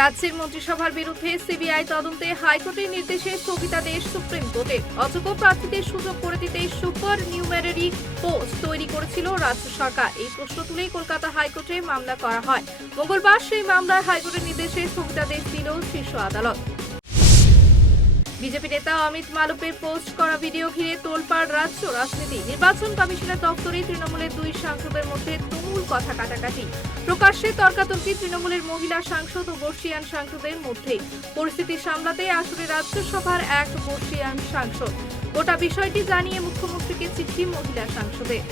রাজ্যের মন্ত্রিসভার বিরুদ্ধে সিবিআই তদন্তে হাইকোর্টের নির্দেশে স্থগিতাদেশ সুপ্রিম কোর্টের। অযোগ্য প্রার্থীদের সুযোগ করে দিতে সুপার নিউমেরারি পোস্ট তৈরি করেছিল রাজ্য সরকার। এই প্রশ্ন তুলেই কলকাতা হাইকোর্টে মামলা করা হয়। মঙ্গলবার সেই মামলায় হাইকোর্টের নির্দেশে স্থগিতাদেশ দিল শীর্ষ আদালত। বিজেপি নেতা অমিত মালব্যের পোস্ট করা ভিডিও ঘিরে তোলপাড় রাজ্য রাজনীতি। নির্বাচন কমিশনের দপ্তরে তৃণমূলের দুই সাংসদের মধ্যে তুমুল কথা কাটাকাটি। প্রকাশ্যে তর্কাতর্কি তৃণমূলের মহিলা সাংসদ ও বর্ষীয়ান সাংসদের মধ্যে। পরিস্থিতি সামলাতে আসরে রাজ্যসভার এক বর্ষীয়ান সাংসদ। গোটা বিষয়টি জানিয়ে মুখ্যমন্ত্রীকে চিঠি মহিলা সাংসদের।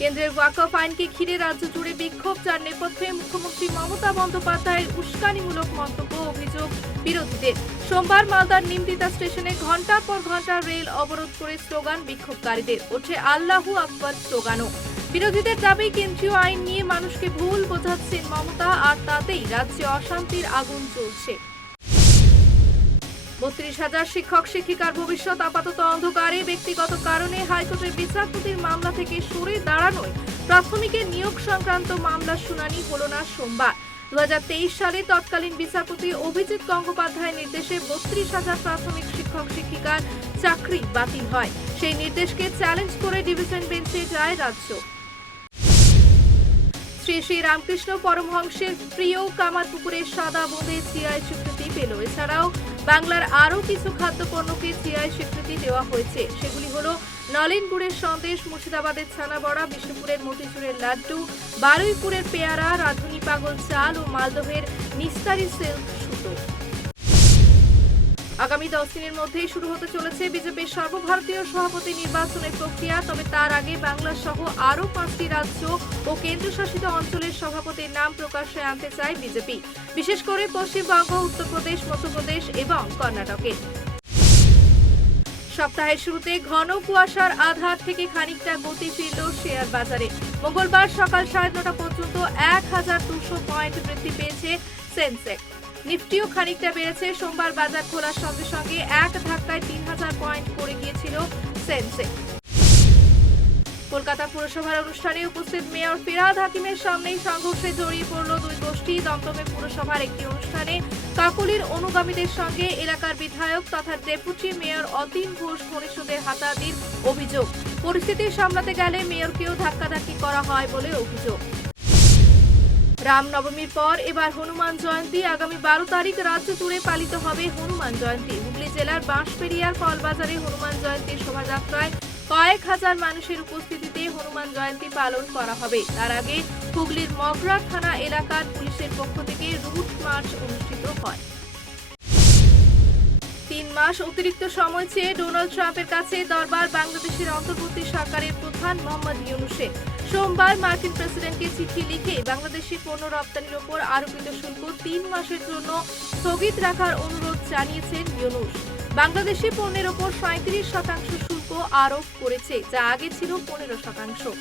কেন্দ্রের ওয়াকফ আইনকে ঘিরে রাজ্য জুড়ে বিক্ষোভ, যার নেপথ্যে মুখ্যমন্ত্রী মমতা বন্দ্যোপাধ্যায়ের উস্কানিমূলক মন্তব্য, অভিযোগ বিরোধীদের। সোমবার মালদার নিমতিতা স্টেশনে ঘণ্টার পর ঘণ্টা রেল অবরোধ করে স্লোগান বিক্ষোভকারীদের। ওঠে আল্লাহু আকবার স্লোগানও। বিরোধীদের দাবি, কেন্দ্রীয় আইন নিয়ে মানুষকে ভুল বোঝাচ্ছেন মমতা, আর তাতেই রাজ্যে অশান্তির আগুন জ্বলছে। ৩২,০০০ শিক্ষক শিক্ষিকার ভবিষ্যৎ আপাতত অন্ধকারে। ব্যক্তিগত কারণে হাইকোর্টের বিচারপতির মামলা থেকে সরে দাঁড়ানোয় প্রাথমিকের নিয়োগ সংক্রান্ত মামলার শুনানি হল না সোমবার। ২০২৩ সালে তৎকালীন বিচারপতি অভিজিৎ গঙ্গোপাধ্যায়ের নির্দেশে ৩২,০০০ প্রাথমিক শিক্ষক শিক্ষিকার চাকরি বাতিল হয়। সেই নির্দেশকে চ্যালেঞ্জ করে ডিভিশন বেঞ্চে যায় রাজ্য। শ্রী শ্রী রামকৃষ্ণ পরমহংসের প্রিয় কামারপুকুরের সাদা বোঁদে জিআই স্বীকৃতি পেল। এছাড়াও বাংলার আরও কিছু খাদ্যপণ্যকে জিআই স্বীকৃতি দেওয়া হয়েছে। সেগুলি হল নলেন গুড়ের সন্দেশ, মুর্শিদাবাদের ছানাবড়া, বিষ্ণুপুরের মতিচুরের লাড্ডু, বারুইপুরের পেয়ারা, রাধুনী পাগল চাল ও মালদহের নিস্তারি সিল্ক সুতো। আগামী 10 দিনের মধ্যেই শুরু হতে চলেছে বিজেপির সর্বভারতীয় সভাপতি নির্বাচনের প্রক্রিয়া। তবে তার আগে বাংলা সহ আরও 5টি রাজ্য ও কেন্দ্রশাসিত অঞ্চলের সভাপতির নাম প্রকাশ্যে আনতে চায় বিজেপি, বিশেষ করে পশ্চিমবঙ্গ, উত্তরপ্রদেশ, মধ্যপ্রদেশ এবং কর্ণাটকে। সপ্তাহের শুরুতে ঘন কুয়াশার আধার থেকে খানিকটা গতি ফিরল শেয়ার বাজারে। মঙ্গলবার সকাল 9:30 পর্যন্ত 1,200 পয়েন্ট বৃদ্ধি পেয়েছে সেন্সেক্স। নিফটিও খানিকটা বেড়েছে। সোমবার বাজার খোলার সঙ্গে সঙ্গে এক ধাক্কায় 3,000 পয়েন্ট পড়ে গিয়েছিল সেন্সেক্স। কলকাতা পুরসভার অনুষ্ঠানে উপস্থিত মেয়র ফিরহাদ হাকিমের সামনেই সংঘর্ষে জড়িয়ে পড়ল দুই গোষ্ঠী। দমদমে পুরসভার একটি অনুষ্ঠানে কাকলির অনুগামীদের সঙ্গে এলাকার বিধায়ক তথা ডেপুটি মেয়র অতীন ঘোষ ঘনিষ্ঠদের হাতাহাতির অভিযোগ। পরিস্থিতি সামলাতে গেলে মেয়রকেও ধাক্কাধাক্কি করা হয় বলে অভিযোগ। রামনবমীর পর এবার হনুমান জয়ন্তী। আগামী 12 তারিখ রাজ্য জুড়ে পালিত হবে হনুমান জয়ন্তী। হুগলি জেলার বাঁশবেড়িয়ার কলবাজারে হনুমান জয়ন্তীর শোভাযাত্রায় কয়েক হাজার মানুষের উপস্থিতিতে হনুমান জয়ন্তী পালন করা হবে। তার আগে হুগলির মগরা থানা এলাকার পুলিশের পক্ষ থেকে রুট মার্চ অনুষ্ঠিত হয়। 3 মাস অতিরিক্ত সময় চেয়ে ডোনাল্ড ট্রাম্পের কাছে দরবার বাংলাদেশের অন্তর্বর্তী সরকারের প্রধান মোহাম্মদ ইউনূসের। সোমবার মার্কিন প্রেসিডেন্টকে চিঠি লিখে বাংলাদেশি পণ্য রপ্তানির ওপর আরোপিত শুল্ক 3 মাসের জন্য স্থগিত রাখার অনুরোধ জানিয়েছেন ইউনূস। বাংলাদেশি পণ্যের ওপর 37% শুল্ক আরোপ করেছে, যা আগে ছিল 15%।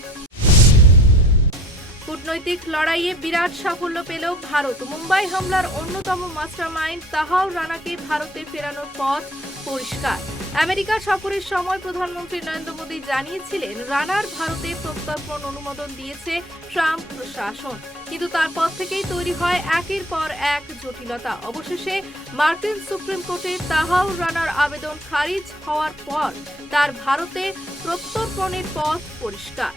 কূটনৈতিক লড়াইয়ে বিরাট সাফল্য পেল ভারত। মুম্বাই হামলার অন্যতম মাস্টারমাইন্ড তাহাউর রানাকে ভারতে ফেরানোর পথ পরিষ্কার। আমেরিকা সফরের সময় প্রধানমন্ত্রী নরেন্দ্র মোদী জানিয়েছিলেন রানার ভারতে প্রত্যর্পণ অনুমোদন দিয়েছে ট্রাম্প প্রশাসন। কিন্তু তারপর থেকেই তৈরি হয় একের পর এক জটিলতা। অবশেষে মার্কিন সুপ্রিম কোর্টে তাহাউর রানার আবেদন খারিজ হওয়ার পর তার ভারতে প্রত্যর্পণের পথ পরিষ্কার।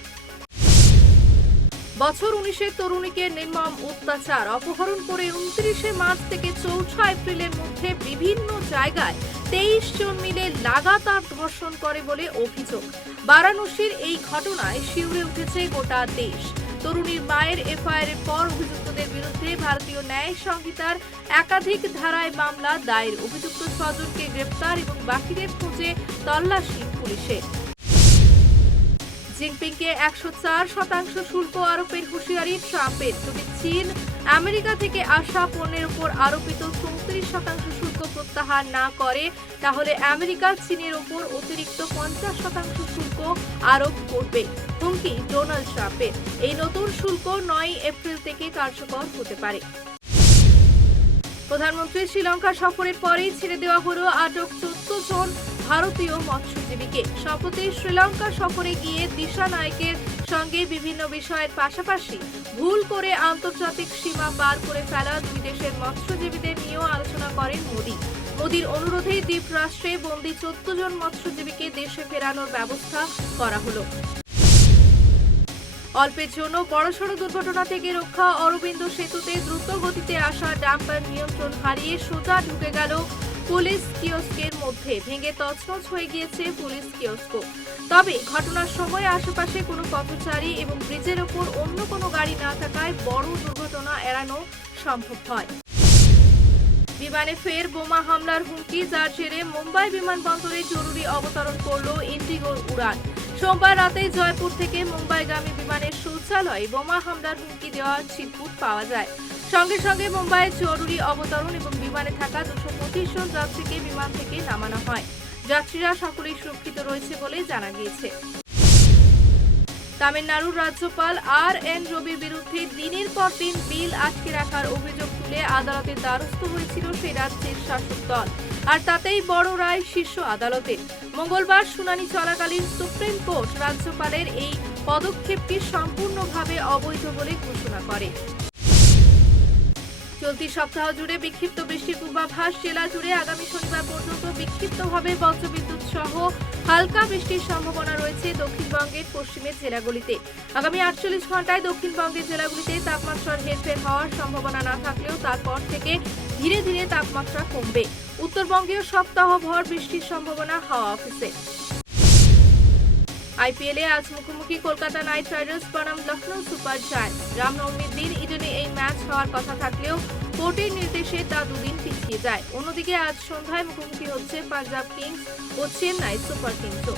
বছর 19-এর তরুণীকে নির্মম অত্যাচার, অপহরণ করে 29 মার্চ থেকে 4 এপ্রিলের মধ্যে বিভিন্ন জায়গায় 23 জন মিলে লাগাতার ধর্ষণ করে বলে অভিযোগ। বারাণসীর এই ঘটনায় শিউরে উঠেছে গোটা দেশ। তরুণীর মায়ের এফআইআর এর পর অভিযুক্তদের বিরুদ্ধে ভারতীয় ন্যায় সংহিতার একাধিক ধারায় মামলা দায়ের। অভিযুক্ত 6 জনকে গ্রেপ্তার এবং বাকিদের খোঁজে তল্লাশি পুলিশের। জিনপিংকে 104% শুল্ক আরোপের হুঁশিয়ারি ট্রাম্পের। যদি চীন আমেরিকা থেকে আসা পণ্যের উপর আরোপিত 34% শুল্ক প্রত্যাহার না করে, তাহলে আমেরিকা চীনের উপর অতিরিক্ত 50% শুল্ক আরোপ করবে। হুমকি ডোনাল্ড ট্রাম্পের। এই নতুন শুল্ক 9 এপ্রিল থেকে কার্যকর হতে পারে। প্রধানমন্ত্রী শ্রীলঙ্কা সফরের পরেই ছেড়ে দেওয়া হলো আটক 14 জন ভারতীয় মৎস্যজীবীকে। সম্প্রতি শ্রীলঙ্কা সফরে গিয়ে দিশা নায়কের সঙ্গে বিভিন্ন বিষয়ের পাশাপাশি ভুল করে আন্তর্জাতিক সীমা পার করে ফেলা দুই দেশের মৎস্যজীবীদের নিয়েও আলোচনা করেন মোদি। মোদির অনুরোধেই দ্বীপরাষ্ট্রে বন্দী 14 জন মৎস্যজীবীকে দেশে ফেরানোর ব্যবস্থা করা হলো। অল্পের জন্য বড়সড় দুর্ঘটনা থেকে রক্ষা। অরবিন্দ সেতুতে দ্রুত গতিতে আসা ডাম্পার নিয়ন্ত্রণ হারিয়ে সোজা ঢুকে গেল পুলিশ কিয়স্কের মধ্যে। ভেঙে তছনছ হয়ে গিয়েছে পুলিশ কিয়স্ক। তবে ঘটনার সময় আশেপাশে কোনো পথচারী এবং ব্রিজের ওপর অন্য কোনো গাড়ি না থাকায় বড় দুর্ঘটনা এড়ানো সম্ভব হয়। বিমানে ফের বোমা হামলার হুমকি, যার জেরে মুম্বাই বিমানবন্দরে জরুরি অবতরণ করল ইন্ডিগোর উড়ান। সোমবার রাতে জয়পুর থেকে মুম্বাইগামী বিমানের শৌচালয়ে বোমা হামলার হুমকি দেওয়ার ছিটপুট পাওয়া যায়। সঙ্গে সঙ্গে মুম্বাইয়ে জরুরি অবতরণ এবং বিমানে থাকা 225 জন যাত্রীকে বিমান থেকে নামানো হয়। যাত্রীরা সকলেই সুরক্ষিত রয়েছে বলে জানা গিয়েছে। তামিলনাড়ুর রাজ্যপাল আর.এন. রবির বিরুদ্ধে দিনের পর দিন বিল আটকে রাখার অভিযোগ তুলে আদালতের দ্বারস্থ হয়েছিল সেই রাজ্যের শাসক দল। আর তাতেই বড় রায় শীর্ষ আদালতের। মঙ্গলবার শুনানি চলাকালীন সুপ্রিম কোর্ট রাজ্যপালের এই পদক্ষেপকে সম্পূর্ণভাবে অবৈধ বলে ঘোষণা করে। চলতি সপ্তাহ জুড়ে বিক্ষিপ্ত বৃষ্টির পূর্বাভাস। জেলা জুড়ে আগামী শনিবার পর্যন্ত বিক্ষিপ্তভাবে বজ্রবিদ্যুৎ সহ হালকা বৃষ্টির সম্ভাবনা রয়েছে দক্ষিণবঙ্গের পশ্চিমের জেলাগুলিতে। আগামী 48 ঘন্টায় দক্ষিণবঙ্গের জেলাগুলিতে তাপমাত্রার হেরফের হওয়ার সম্ভাবনা না থাকলেও তারপর থেকে ধীরে ধীরে তাপমাত্রা কমবে। উত্তরবঙ্গেও সপ্তাহভর বৃষ্টির সম্ভাবনা হাওয়া অফিসে। আইপিএলে আজ মুখোমুখি কলকাতা নাইট রাইডার্স বনাম লখনৌ সুপার জায়ান্টস। রামনবমীর দিন ইডেনে এই ম্যাচ হওয়ার কথা থাকলেও কোর্টের নির্দেশে তা দুদিন পিছিয়ে যায়। অন্যদিকে আজ সন্ধ্যায় মুখোমুখি হচ্ছে পাঞ্জাব কিংস ও চেন্নাই সুপার কিংসও।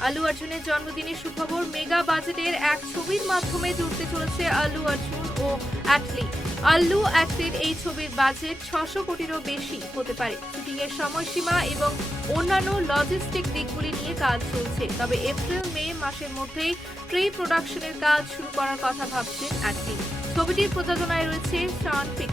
আল্লু অর্জুনের জন্মদিনে সুখবর। মেগা বাজেটের এক ছবির মাধ্যমে জুড়তে চলেছে আল্লু অর্জুন ও অ্যাটলি। আল্লু অ্যাক্টের এই ছবির বাজেট 600 কোটিরও বেশি হতে পারে। শুটিংয়ের সময়সীমা এবং অন্যান্য লজিস্টিক দিকগুলি নিয়ে কাজ চলছে। তবে এপ্রিল-মে মাসের মধ্যেই প্রি প্রোডাকশনের কাজ শুরু করার কথা ভাবছেন অ্যাটলি। ছবিটির প্রযোজনায় রয়েছে সান পিকচার্স।